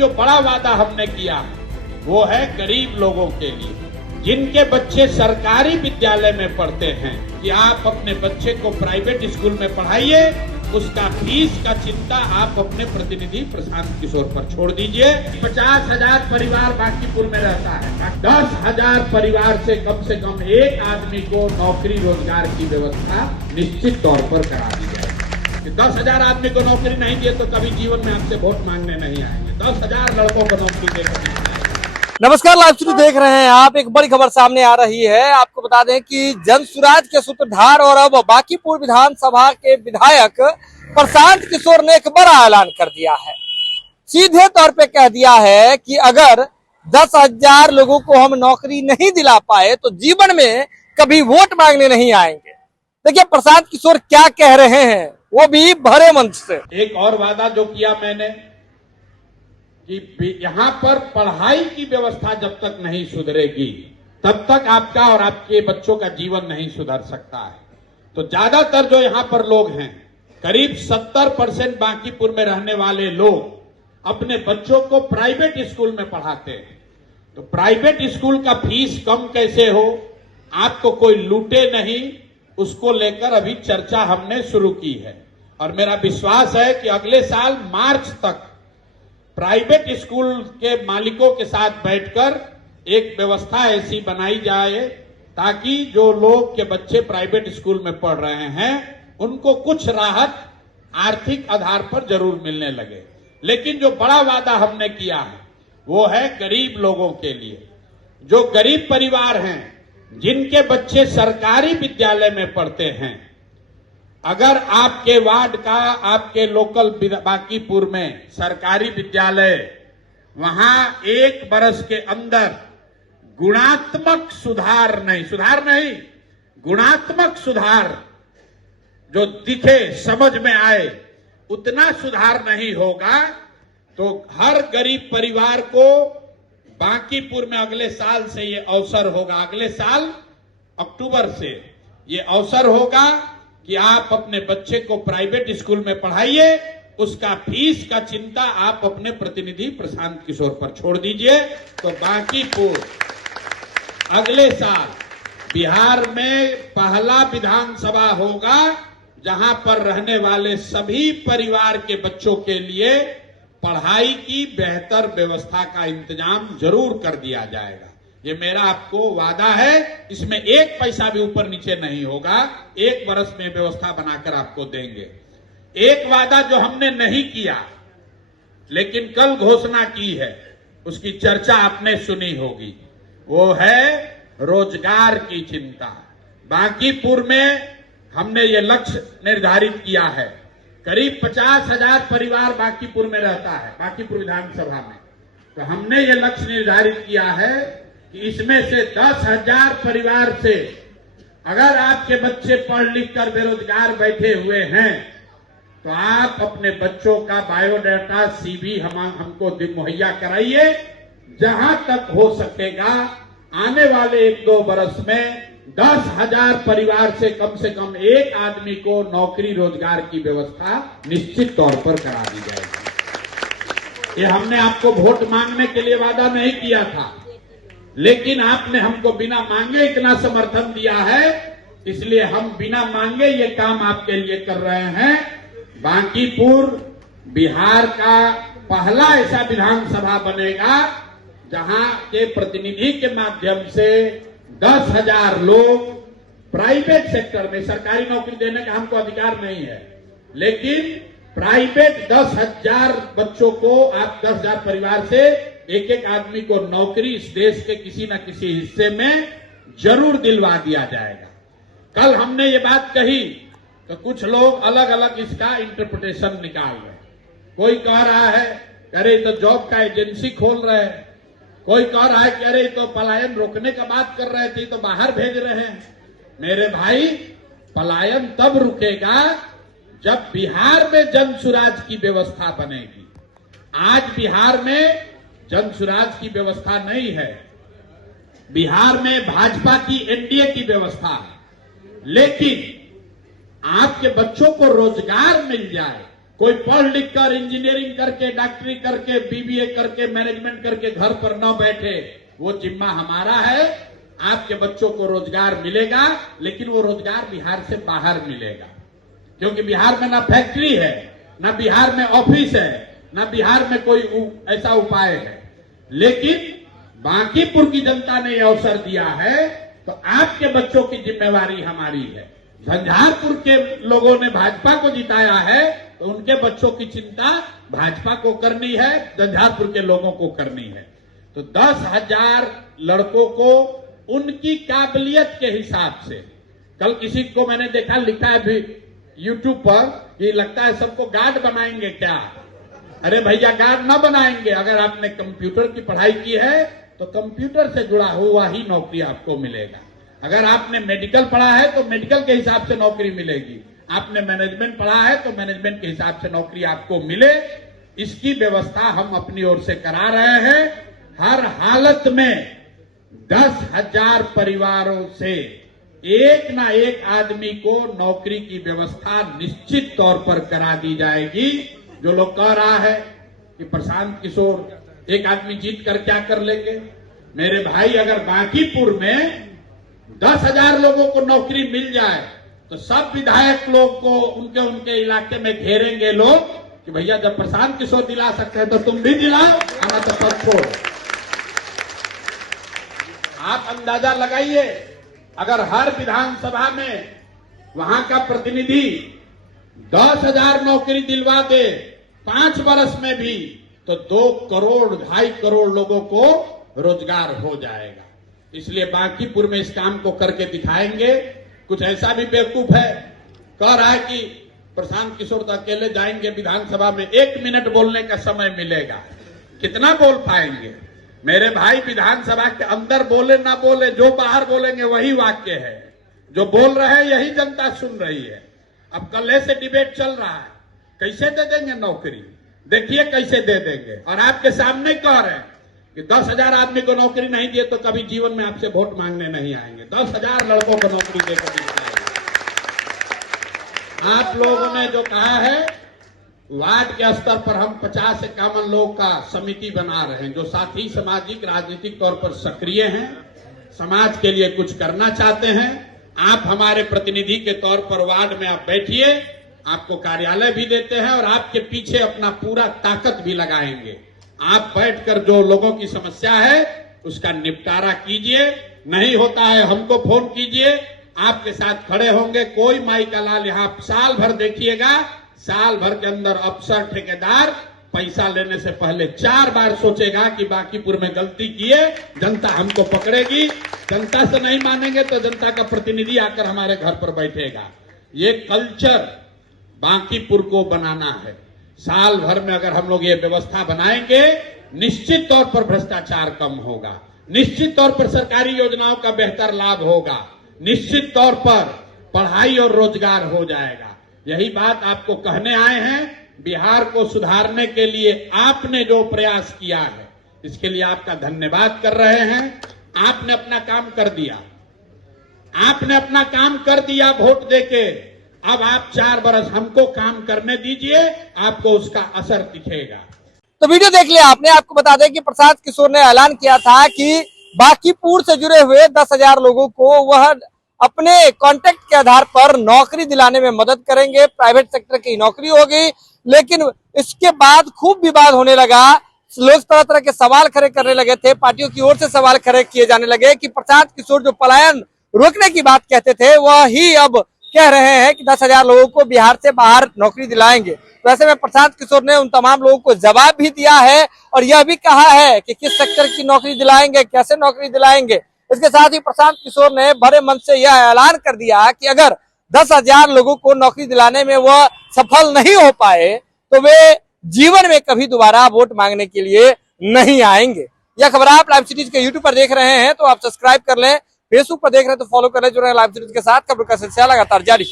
जो बड़ा वादा हमने किया वो है गरीब लोगों के लिए, जिनके बच्चे सरकारी विद्यालय में पढ़ते हैं, कि आप अपने बच्चे को प्राइवेट स्कूल में पढ़ाइए, उसका फीस का चिंता आप अपने प्रतिनिधि प्रशांत किशोर पर छोड़ दीजिए। 50,000 परिवार बांकीपुर में रहता है, 10,000 परिवार से कम एक आदमी को नौकरी रोजगार की व्यवस्था निश्चित तौर पर करा दी जाए। 10,000 आदमी को नौकरी नहीं दिए तो कभी जीवन में आपसे वोट मांगने नहीं आएंगे। 10,000 लड़कों को नौकरी देकर। नमस्कार, लाइव स्टूडियो देख रहे हैं आप। एक बड़ी खबर सामने आ रही है। आपको बता दें कि जनसुराज के सूत्रधार और अब बांकीपुर विधानसभा के विधायक प्रशांत किशोर ने एक बड़ा ऐलान कर दिया है। सीधे तौर पे कह दिया है कि अगर 10,000 लोगों को हम नौकरी नहीं दिला पाए तो जीवन में कभी वोट मांगने नहीं आएंगे। देखिए प्रशांत किशोर क्या कह रहे हैं, वो भी भरे मंच से। एक और वादा जो किया मैंने कि यहाँ पर पढ़ाई की व्यवस्था जब तक नहीं सुधरेगी तब तक आपका और आपके बच्चों का जीवन नहीं सुधर सकता है। तो ज्यादातर जो यहाँ पर लोग हैं, करीब 70% बांकीपुर में रहने वाले लोग अपने बच्चों को प्राइवेट स्कूल में पढ़ाते हैं। तो प्राइवेट स्कूल का फीस कम कैसे हो, आपको कोई लूटे नहीं, उसको लेकर अभी चर्चा हमने शुरू की है। और मेरा विश्वास है कि अगले साल मार्च तक प्राइवेट स्कूल के मालिकों के साथ बैठकर एक व्यवस्था ऐसी बनाई जाए ताकि जो लोग के बच्चे प्राइवेट स्कूल में पढ़ रहे हैं उनको कुछ राहत आर्थिक आधार पर जरूर मिलने लगे। लेकिन जो बड़ा वादा हमने किया है वो है गरीब लोगों के लिए, जो गरीब परिवार हैं, जिनके बच्चे सरकारी विद्यालय में पढ़ते हैं। अगर आपके वार्ड का, आपके लोकल बांकीपुर में सरकारी विद्यालय, वहां एक बरस के अंदर गुणात्मक सुधार नहीं, गुणात्मक सुधार जो दिखे, समझ में आए, उतना सुधार नहीं होगा तो हर गरीब परिवार को बांकीपुर में अगले साल से ये अवसर होगा, अगले साल अक्टूबर से ये अवसर होगा कि आप अपने बच्चे को प्राइवेट स्कूल में पढ़ाइए, उसका फीस का चिंता आप अपने प्रतिनिधि प्रशांत किशोर पर छोड़ दीजिए। तो बांकीपुर अगले साल बिहार में पहला विधानसभा होगा जहां पर रहने वाले सभी परिवार के बच्चों के लिए पढ़ाई की बेहतर व्यवस्था का इंतजाम जरूर कर दिया जाएगा। ये मेरा आपको वादा है, इसमें एक पैसा भी ऊपर नीचे नहीं होगा। एक वर्ष में व्यवस्था बनाकर आपको देंगे। एक वादा जो हमने नहीं किया लेकिन कल घोषणा की है, उसकी चर्चा आपने सुनी होगी, वो है रोजगार की चिंता। बांकीपुर में हमने ये लक्ष्य निर्धारित किया है, करीब 50,000 परिवार बांकीपुर में रहता है, बांकीपुर विधानसभा में। तो हमने ये लक्ष्य निर्धारित किया है कि इसमें से 10,000 परिवार से अगर आपके बच्चे पढ़ लिख कर बेरोजगार बैठे हुए हैं तो आप अपने बच्चों का बायोडाटा सीवी हमको मुहैया कराइए। जहां तक हो सकेगा आने वाले 1-2 बरस में 10,000 परिवार से कम एक आदमी को नौकरी रोजगार की व्यवस्था निश्चित तौर पर करा दी जाएगी। ये हमने आपको वोट मांगने के लिए वादा नहीं किया था, लेकिन आपने हमको बिना मांगे इतना समर्थन दिया है, इसलिए हम बिना मांगे ये काम आपके लिए कर रहे हैं। बांकीपुर बिहार का पहला ऐसा विधानसभा बनेगा जहां के प्रतिनिधि के माध्यम से 10,000 लोग प्राइवेट सेक्टर में, सरकारी नौकरी देने का हमको अधिकार नहीं है, लेकिन प्राइवेट 10,000 बच्चों को, आप 10,000 परिवार से एक आदमी को नौकरी इस देश के किसी न किसी हिस्से में जरूर दिलवा दिया जाएगा। कल हमने ये बात कही तो कुछ लोग अलग अलग इसका इंटरप्रिटेशन निकाल रहे हैं। कोई कह रहा है अरे तो जॉब का एजेंसी खोल रहे हैं, कोई कह रहा है कि अरे तो पलायन रोकने का बात कर रहे थे तो बाहर भेज रहे हैं। मेरे भाई, पलायन तब रुकेगा जब बिहार में जनसुराज की व्यवस्था बनेगी। आज बिहार में जनसुराज की व्यवस्था नहीं है, बिहार में भाजपा की एनडीए की व्यवस्था है। लेकिन आपके बच्चों को रोजगार मिल जाए, कोई पढ़ लिख कर इंजीनियरिंग करके, डॉक्टरी करके, बीबीए करके, मैनेजमेंट करके घर पर न बैठे, वो जिम्मा हमारा है। आपके बच्चों को रोजगार मिलेगा, लेकिन वो रोजगार बिहार से बाहर मिलेगा, क्योंकि बिहार में ना फैक्ट्री है, ना बिहार में ऑफिस है, ना बिहार में कोई ऐसा उपाय है। लेकिन बांकीपुर की जनता ने यह अवसर दिया है, तो आपके बच्चों की जिम्मेवारी हमारी है। झंझारपुर के लोगों ने भाजपा को जिताया है, तो उनके बच्चों की चिंता भाजपा को करनी है, झंझारपुर के लोगों को करनी है। तो 10,000 लड़कों को उनकी काबिलियत के हिसाब से, कल किसी को मैंने देखा लिखा है भी यूट्यूब पर कि लगता है सबको गार्ड बनाएंगे क्या। अरे भैया, गार्ड ना बनाएंगे। अगर आपने कंप्यूटर की पढ़ाई की है तो कंप्यूटर से जुड़ा हुआ ही नौकरी आपको मिलेगा। अगर आपने मेडिकल पढ़ा है तो मेडिकल के हिसाब से नौकरी मिलेगी। आपने मैनेजमेंट पढ़ा है तो मैनेजमेंट के हिसाब से नौकरी आपको मिले। इसकी व्यवस्था हम अपनी ओर से करा रहे हैं। हर हालत में 10,000 परिवारों से एक ना एक आदमी को नौकरी की व्यवस्था निश्चित तौर पर करा दी जाएगी। जो लोग कह रहा है कि प्रशांत किशोर एक आदमी जीत कर क्या कर लेंगे, मेरे भाई, अगर बांकीपुर में 10,000 लोगों को नौकरी मिल जाए तो सब विधायक लोग को उनके इलाके में घेरेंगे लोग कि भैया, जब प्रशांत किशोर दिला सकते हैं तो तुम भी दिलाओ, आना तो सब छोड़ो। आप अंदाजा लगाइए, अगर हर विधानसभा में वहां का प्रतिनिधि 10,000 नौकरी दिलवा दे 5 वर्ष में भी, तो 2 करोड़ 2.5 करोड़ लोगों को रोजगार हो जाएगा। इसलिए बांकीपुर में इस काम को करके दिखाएंगे। कुछ ऐसा भी बेवकूफ है, कह रहा है कि प्रशांत किशोर तो अकेले जाएंगे विधानसभा में, 1 मिनट बोलने का समय मिलेगा, कितना बोल पाएंगे। मेरे भाई, विधानसभा के अंदर बोले ना बोले, जो बाहर बोलेंगे वही वाक्य है। जो बोल रहे हैं यही जनता सुन रही है। अब कल से डिबेट चल रहा है, कैसे दे देंगे नौकरी, देखिए कैसे दे देंगे। और आपके सामने कह रहे हैं कि 10,000 आदमी को नौकरी नहीं दिए तो कभी जीवन में आपसे वोट मांगने नहीं आएंगे। 10,000 लड़कों को नौकरी देकर दिखाएंगे। आप लोगों ने जो कहा है, वार्ड के स्तर पर हम 50-51 लोगों का समिति बना रहे हैं, जो साथी सामाजिक राजनीतिक तौर पर सक्रिय हैं, समाज के लिए कुछ करना चाहते हैं। आप हमारे प्रतिनिधि के तौर पर वार्ड में आप बैठिए, आपको कार्यालय भी देते हैं और आपके पीछे अपना पूरा ताकत भी लगाएंगे। आप बैठकर जो लोगों की समस्या है उसका निपटारा कीजिए। नहीं होता है हमको फोन कीजिए, आपके साथ खड़े होंगे। कोई माई का लाल यहाँ साल भर देखिएगा, साल भर के अंदर अफसर ठेकेदार पैसा लेने से पहले 4 बार सोचेगा कि बांकीपुर में गलती किए, जनता हमको पकड़ेगी। जनता से नहीं मानेंगे तो जनता का प्रतिनिधि आकर हमारे घर पर बैठेगा। ये कल्चर बांकीपुर को बनाना है। साल भर में अगर हम लोग ये व्यवस्था बनाएंगे, निश्चित तौर पर भ्रष्टाचार कम होगा, निश्चित तौर पर सरकारी योजनाओं का बेहतर लाभ होगा, निश्चित तौर पर पढ़ाई और रोजगार हो जाएगा। यही बात आपको कहने आए हैं। बिहार को सुधारने के लिए आपने जो प्रयास किया है, इसके लिए आपका धन्यवाद कर रहे हैं। आपने अपना काम कर दिया, आपने अपना काम कर दिया वोट देके। अब आप 4 बरस हमको काम करने दीजिए, आपको उसका असर दिखेगा। तो वीडियो देख लिया आपने। आपको बता दें कि प्रशांत किशोर ने ऐलान किया था कि बांकीपुर से जुड़े हुए 10,000 लोगों को वह अपने कॉन्टेक्ट के आधार पर नौकरी दिलाने में मदद करेंगे। प्राइवेट सेक्टर की नौकरी होगी, लेकिन इसके बाद खूब विवाद होने लगा। लोग तरह तरह के सवाल खड़े करने लगे थे, पार्टियों की ओर से सवाल खड़े किए जाने लगे कि प्रशांत किशोर जो पलायन रोकने की बात कहते थे, वह ही अब कह रहे हैं कि 10,000 लोगों को बिहार से बाहर नौकरी दिलाएंगे। तो ऐसे में प्रशांत किशोर ने उन तमाम लोगों को जवाब भी दिया है और यह भी कहा है कि किस सेक्टर की नौकरी दिलाएंगे, कैसे नौकरी दिलाएंगे। इसके साथ ही प्रशांत किशोर ने बड़े मन से यह ऐलान कर दिया कि अगर 10,000 लोगों को नौकरी दिलाने में वह सफल नहीं हो पाए तो वे जीवन में कभी दोबारा वोट मांगने के लिए नहीं आएंगे। यह खबर आप लाइव सिटीज के यूट्यूब पर देख रहे हैं तो आप सब्सक्राइब कर लें, फेसबुक पर देख रहे हैं तो फॉलो कर लें। जुड़े लाइव सिटीज के साथ खबर का सिलसिला लगातार जारी।